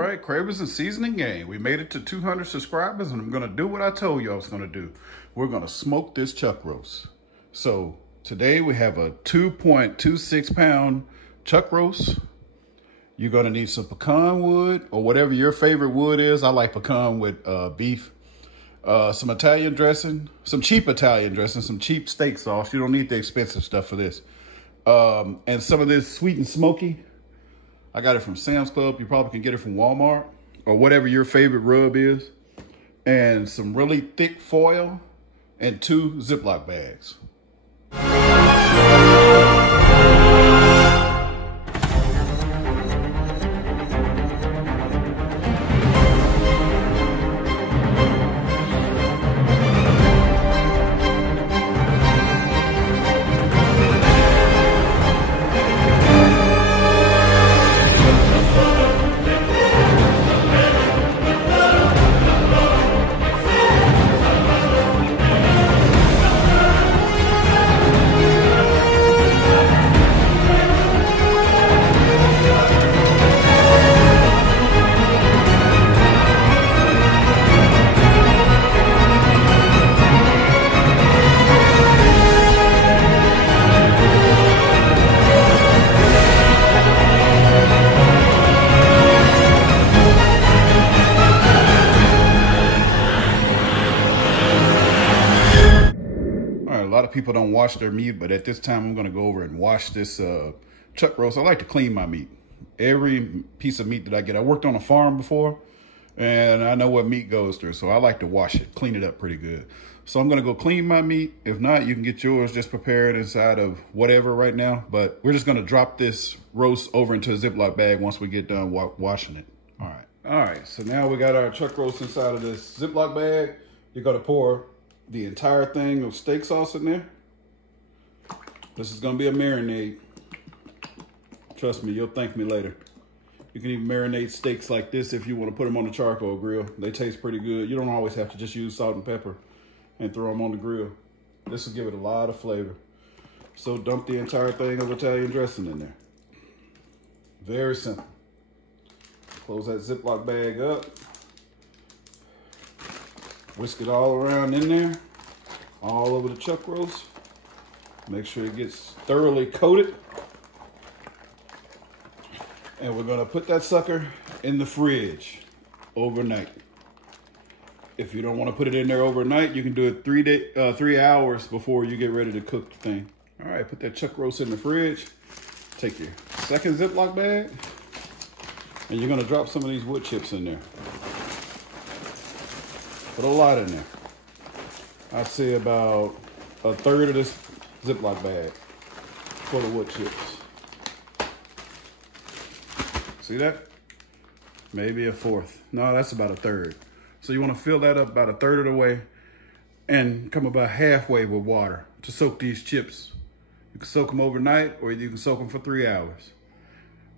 right, Cravings and Seasoning Gang. We made it to 200 subscribers, and I'm gonna do what I told you I was gonna do. We're gonna smoke this chuck roast. So today we have a 2.26 pound chuck roast. You're gonna need some pecan wood or whatever your favorite wood is. I like pecan with beef. Some Italian dressing, some cheap Italian dressing, some cheap steak sauce. You don't need the expensive stuff for this. And some of this sweet and smoky. I got it from Sam's Club. You probably can get it from Walmart or whatever your favorite rub is. And some really thick foil and 2 Ziploc bags. A lot of people don't wash their meat, but at this time I'm gonna go over and wash this chuck roast. I like to clean my meat. Every piece of meat that I get, I worked on a farm before and I know what meat goes through. So I like to wash it, clean it up pretty good. So I'm gonna go clean my meat. If not, you can get yours just prepared inside of whatever right now. But we're just gonna drop this roast over into a Ziploc bag once we get done washing it. All right, so now we got our chuck roast inside of this Ziploc bag. You're gonna pour the entire thing of steak sauce in there. This is gonna be a marinade. Trust me, you'll thank me later. You can even marinate steaks like this if you wanna put them on the charcoal grill. They taste pretty good. You don't always have to just use salt and pepper and throw them on the grill. This will give it a lot of flavor. So dump the entire thing of Italian dressing in there. Very simple. Close that Ziploc bag up. Whisk it all around in there, all over the chuck roast. Make sure it gets thoroughly coated. And we're gonna put that sucker in the fridge overnight. If you don't wanna put it in there overnight, you can do it 3 hours before you get ready to cook the thing. All right, put that chuck roast in the fridge. Take your second Ziploc bag, and you're gonna drop some of these wood chips in there. Put a lot in there. I'd say about a third of this Ziploc bag full of wood chips. See that? Maybe a fourth. No, that's about a third. So you want to fill that up about a third of the way and come about halfway with water to soak these chips. You can soak them overnight or you can soak them for 3 hours.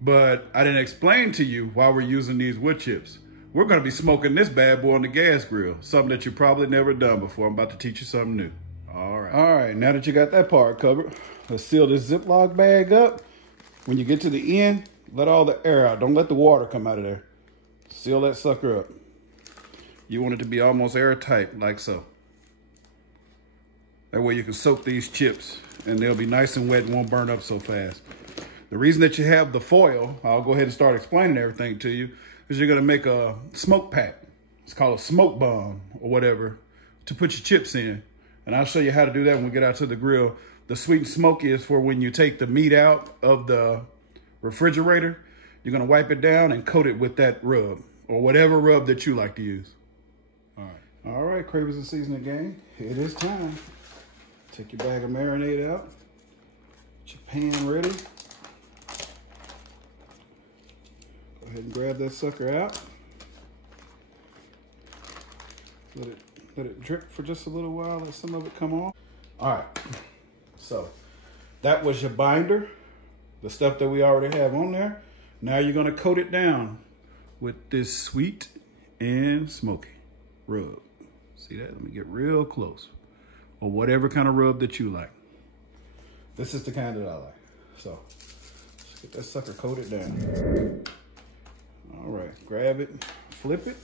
But I didn't explain to you why we're using these wood chips. We're gonna be smoking this bad boy on the gas grill, something that you probably never done before. I'm about to teach you something new. All right, now that you got that part covered, let's seal this Ziploc bag up. When you get to the end, let all the air out. Don't let the water come out of there. Seal that sucker up. You want it to be almost airtight, like so. That way you can soak these chips and they'll be nice and wet and won't burn up so fast. The reason that you have the foil, I'll go ahead and start explaining everything to you, is you're gonna make a smoke pack. It's called a smoke bomb or whatever to put your chips in. And I'll show you how to do that when we get out to the grill. The sweet and smoky is for when you take the meat out of the refrigerator. You're gonna wipe it down and coat it with that rub or whatever rub that you like to use. All right, Cravings and Seasoning Gang, it is time. Take your bag of marinade out. Get your pan ready. Go ahead and grab that sucker out. Let it drip for just a little while, let some of it come off. All right, so that was your binder, the stuff that we already have on there. Now you're gonna coat it down with this sweet and smoky rub. See that? Let me get real close. Or whatever kind of rub that you like. This is the kind that I like. So let's get that sucker coated down. All right, grab it, flip it.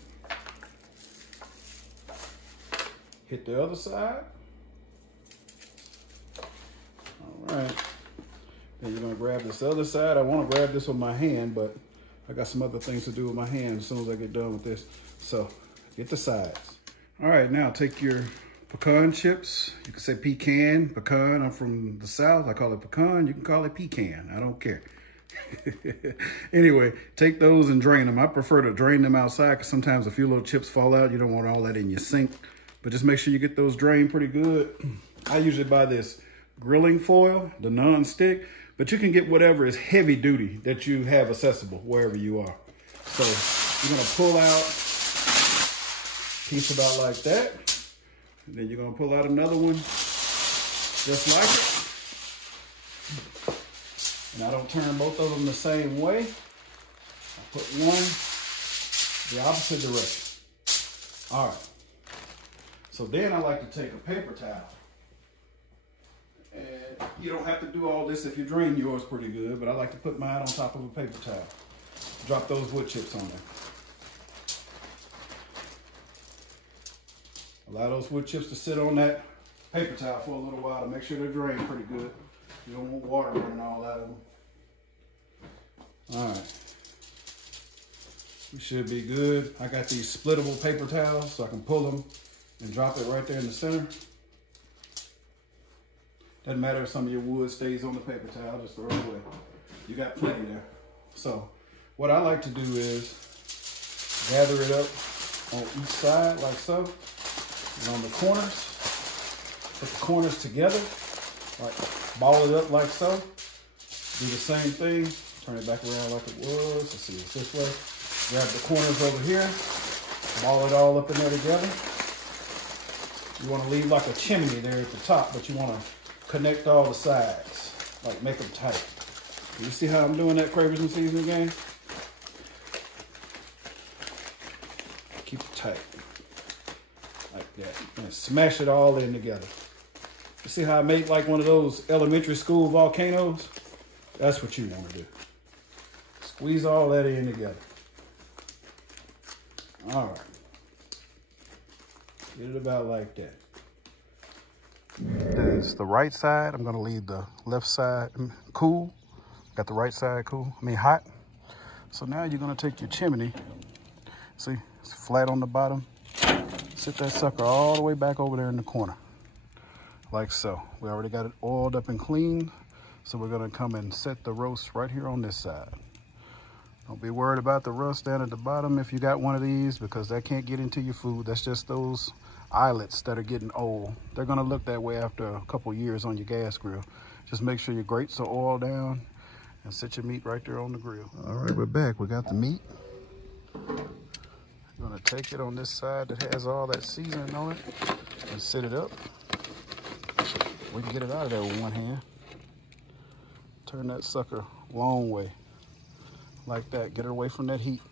Hit the other side. All right. Then you're gonna grab this other side. I wanna grab this with my hand, but I got some other things to do with my hand as soon as I get done with this. So get the sides. All right, now take your pecan chips. You can say pecan, pecan. I'm from the South. I call it pecan. You can call it pecan. I don't care. Anyway, take those and drain them. I prefer to drain them outside because sometimes a few little chips fall out. You don't want all that in your sink. But just make sure you get those drained pretty good. I usually buy this grilling foil, the non-stick, but you can get whatever is heavy duty that you have accessible wherever you are. So you're gonna pull out a piece about like that. And then you're gonna pull out another one just like it. And I don't turn both of them the same way. I put one the opposite direction. All right. So then I like to take a paper towel. And you don't have to do all this if you drain yours pretty good, but I like to put mine on top of a paper towel. Drop those wood chips on there. Allow those wood chips to sit on that paper towel for a little while to make sure they're drained pretty good. You don't want water running all out of them. All right. We should be good. I got these splittable paper towels so I can pull them and drop it right there in the center. Doesn't matter if some of your wood stays on the paper towel, just throw it away. You got plenty there. So what I like to do is gather it up on each side like so. And on the corners, put the corners together, like ball it up like so. Do the same thing, turn it back around like it was. Let's see, it's this way. Grab the corners over here, ball it all up in there together. You want to leave like a chimney there at the top, but you want to connect all the sides, like make them tight. You see how I'm doing that, Cravings and Seasoning gang? Keep it tight, like that. And smash it all in together. You see how I make like one of those elementary school volcanoes? That's what you want to do. Squeeze all that in together. All right. Get it about like that. There's the right side. I'm gonna leave the left side cool. Got the right side cool, hot. So now you're gonna take your chimney. See, it's flat on the bottom. Sit that sucker all the way back over there in the corner. Like so. We already got it oiled up and clean. So we're gonna come and set the roast right here on this side. Don't be worried about the rust down at the bottom if you got one of these, because that can't get into your food. That's just those eyelets that are getting old. They're gonna look that way after a couple years on your gas grill. Just make sure your grates are oiled down and set your meat right there on the grill. All right, we're back. We got the meat. I'm gonna take it on this side that has all that seasoning on it and set it up. We can get it out of there with one hand. Turn that sucker long way. Like that. Get it away from that heat.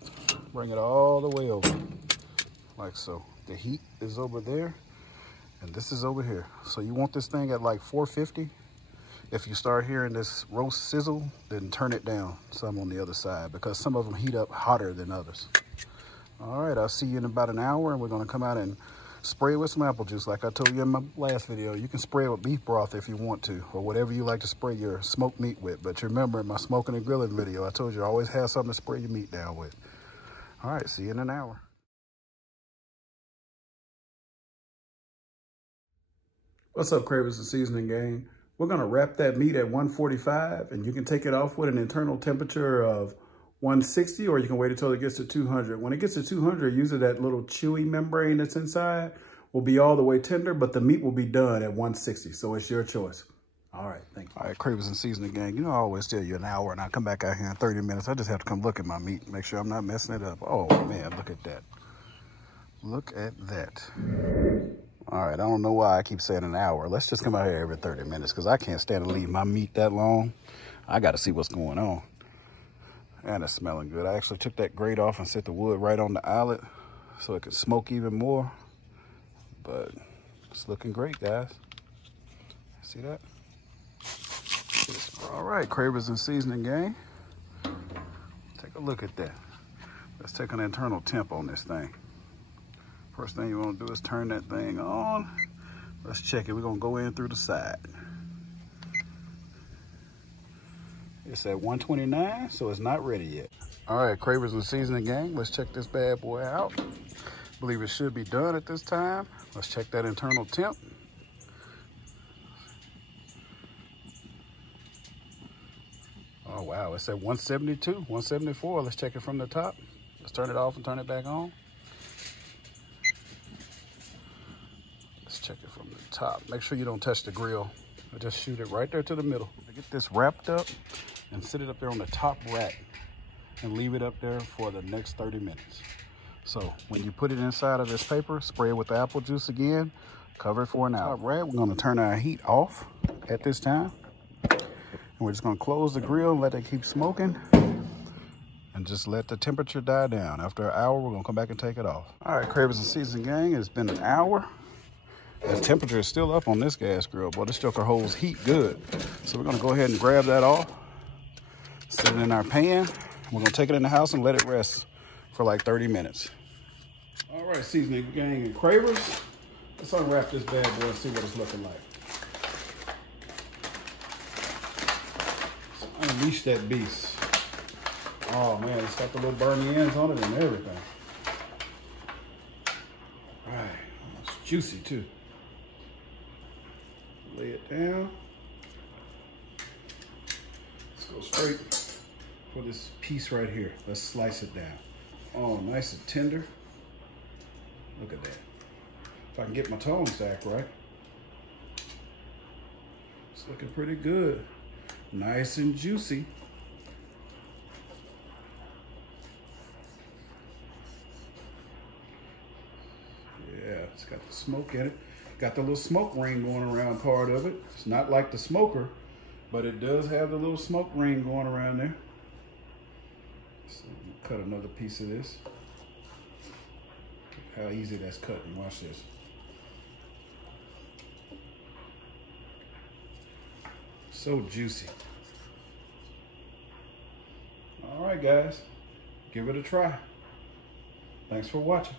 Bring it all the way over. Like so. The heat is over there, and this is over here. So you want this thing at like 450. If you start hearing this roast sizzle, then turn it down some on the other side, because some of them heat up hotter than others. All right, I'll see you in about an hour, and we're gonna come out and spray it with some apple juice. Like I told you in my last video, you can spray it with beef broth if you want to, or whatever you like to spray your smoked meat with. But you remember in my smoking and grilling video, I told you always have something to spray your meat down with. All right, see you in an hour. What's up, Cravings and Seasoning gang? We're gonna wrap that meat at 145, and you can take it off with an internal temperature of 160, or you can wait until it gets to 200. When it gets to 200, usually that little chewy membrane that's inside will be all the way tender, but the meat will be done at 160, so it's your choice. All right, thank you. All right, Cravings and Seasoning gang, you know I always tell you an hour, and I come back out here in 30 minutes. I just have to come look at my meat, make sure I'm not messing it up. Oh man, look at that. Look at that. All right, I don't know why I keep saying an hour. Let's just come out here every 30 minutes, because I can't stand to leave my meat that long. I got to see what's going on. And it's smelling good. I actually took that grate off and set the wood right on the eyelet so it could smoke even more. But it's looking great, guys. See that? All right, Cravings and Seasoning gang. Take a look at that. Let's take an internal temp on this thing. First thing you want to do is turn that thing on. Let's check it. We're gonna go in through the side. It's at 129, so it's not ready yet. All right, Cravers and Seasoning gang, let's check this bad boy out. Believe it should be done at this time. Let's check that internal temp. Oh wow, it's at 172, 174. Let's check it from the top. Let's turn it off and turn it back on. Let's check it from the top. Make sure you don't touch the grill. Just shoot it right there to the middle. Get this wrapped up and sit it up there on the top rack and leave it up there for the next 30 minutes. So when you put it inside of this paper, spray it with the apple juice again, cover it for an hour. Top rack, we're gonna turn our heat off at this time. And we're just gonna close the grill and let it keep smoking and just let the temperature die down. After an hour, we're gonna come back and take it off. All right, Cravers and Seasoning gang, it's been an hour. The temperature is still up on this gas grill. Boy, this joker holds heat good. So we're gonna go ahead and grab that off, set it in our pan. We're gonna take it in the house and let it rest for like 30 minutes. All right, Seasoning gang and Cravers, let's unwrap this bad boy and see what it's looking like. Let's unleash that beast. Oh man, it's got the little burny ends on it and everything. All right, it's juicy too. Lay it down. Let's go straight for this piece right here. Let's slice it down. Oh, nice and tender. Look at that. If I can get my tone stack right. It's looking pretty good. Nice and juicy. Yeah, it's got the smoke in it. Got the little smoke ring going around part of it. It's not like the smoker, but it does have the little smoke ring going around there. So cut another piece of this. Look how easy that's cutting. Watch this. So juicy. All right, guys, give it a try. Thanks for watching.